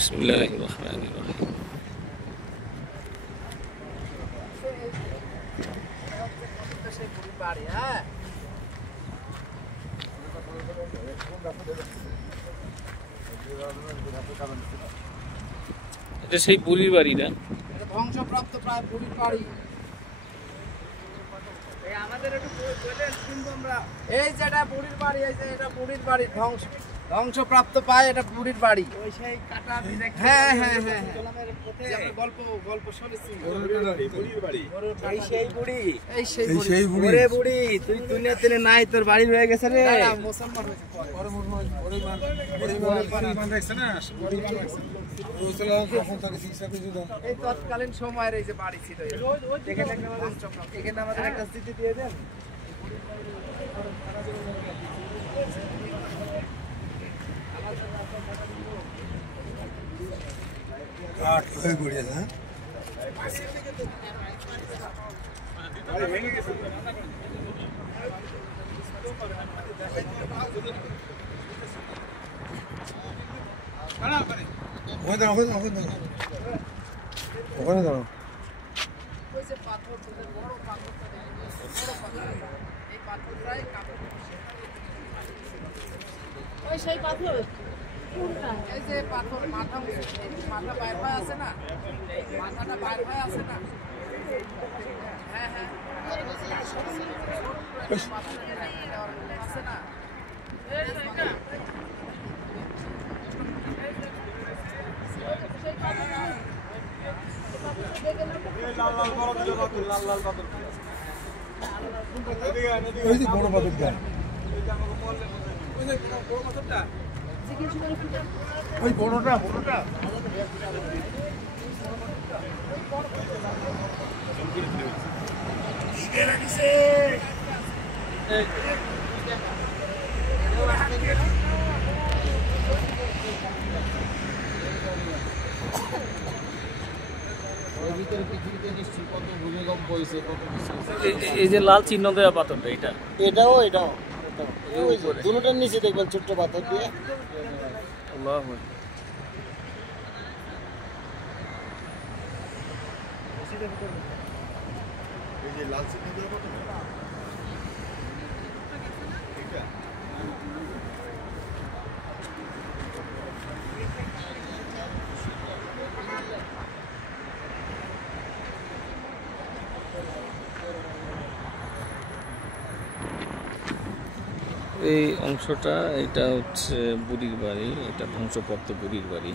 বিসমিল্লাহিররহমানিররহিম। এটা সেই বুড়ির বাড়ি না? ধ্বংসপ্রাপ্ত প্রায় বুড়ির বাড়ি। এই যে এটা বুড়ির বাড়ি, এই যে এটা বুড়ির বাড়ি, ধ্বংসপ্রাপ্ত পায়, এটা বুড়ির বাড়ি। হ্যাঁ হ্যাঁ হ্যাঁ, গল্প শুনেছি। সেই বুড়ি তুই দুনিয়াতে নাই, তোর বাড়ি হয়ে গেছে রে। মুসলমান এই তৎকালীন সময়ের এই যে বাড়ি ছিল, এখানে আমাদের একটা স্মৃতি দিয়ে দেন। ওখানে দাঁড়াও। সেই পাথর, এই যে পাথর মাথা বাইর হয়ে আছে না, মাথাটা বাইর হয়ে আছে না। হ্যাঁ হ্যাঁ, আছে না। বড় পাথরটা, ওই বড়টা এই যে লাল চিহ্ন দেওয়া পাথরটা, এটাও দুটোটার নিচে দেখবেন ছোট্ট পাথর দিয়ে। এই অংশটা, এটা হচ্ছে বুড়ির বাড়ি, এটা ধ্বংসপ্রাপ্ত বুড়ির বাড়ি।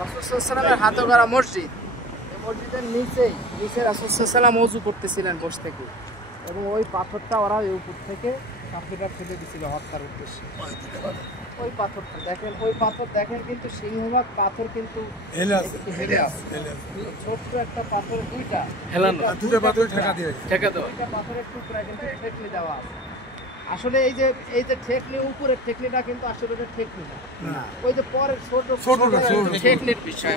রাসূল সাল্লাল্লাহু আলাইহি ওয়াসাল্লামের হাতে গড়া মসজিদ। এই মসজিদের নিচে রাসূল সাল্লাল্লাহু আলাইহি ওয়াসাল্লাম ওযু করতেছিলেন বসে থেকে, এবং ওই পাথরটা ওরা ওই উপর থেকে কাফিররা ফেলে দিছিল হত্যার উদ্দেশ্যে। ওই পাথরটা দেখেন, ওই পাথর দেখেন, কিন্তু সিংহভাগ পাথর কিন্তু হেলে আছে। ছোট্ট একটা পাথর, দুইটা পাথরের টুকরা কিন্তু ঠেকনি দেওয়া আছে। আসলে এই যে ঠেকনি, উপরের ঠেকনিটা কিন্তু আসলে এটা ঠেকনি না, ওই যে পরের ছোট ঠেকনির বিষয়।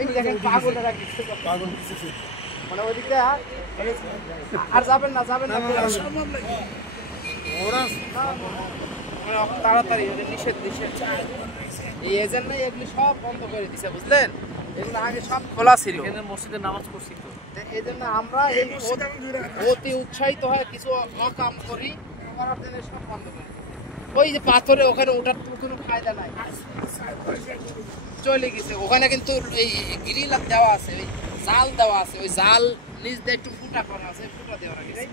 এই দেখেন পাগলেরা কিছু মানে ওইদিকে আর যাবেন না তাড়াতাড়ি, নিষেধ। এই এজেন্ট নাই, এগুলি সব বন্ধ করে দিছে, বুঝলেন? এগুলো আগে সব খোলা ছিল। মসজিদে নামাজ পড়ছি তো, এই জন্য আমরা এই অতি উৎসাহিত হয়ে কিছু অকাম করি, করার জন্য সব বন্ধ করে। ওই যে পাথরে ওখানে ওঠার তো কোনো ফায়দা নাই, চলে গেছে। ওখানে কিন্তু এই গ্রিল দেওয়া আছে, ওই জাল দেওয়া আছে, ওই জাল নিচ দিয়ে একটু ফুটা করা আছে, ফুটা দেওয়া গেছে।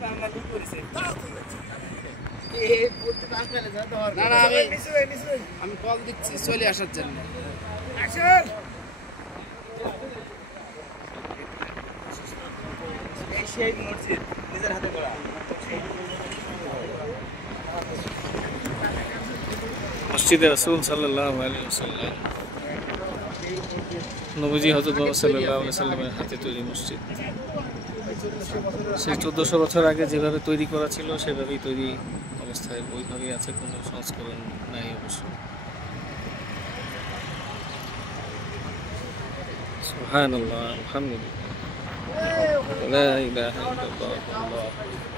না, আমি কল দিচ্ছি চলে আসার জন্য। মসজিদে রাসূল সাল্লাল্লাহু আলাইহি ওয়াসাল্লাম, নবীজি হযরত মুহাম্মদ সাল্লাল্লাহু আলাইহি ওয়াসাল্লামের হাতে তৈরি মসজিদ। সেই 1400 বছর আগে যেভাবে তৈরি করা ছিল সেভাবেই তৈরি অবস্থা। অবস্থায় ওইভাবেই আছে, কোনো সংস্করণ নাই অবশ্য। সুবহানাল্লাহ, আলহামদুলিল্লাহ, লা ইলাহা ইল্লাল্লাহ, আল্লাহু আকবার।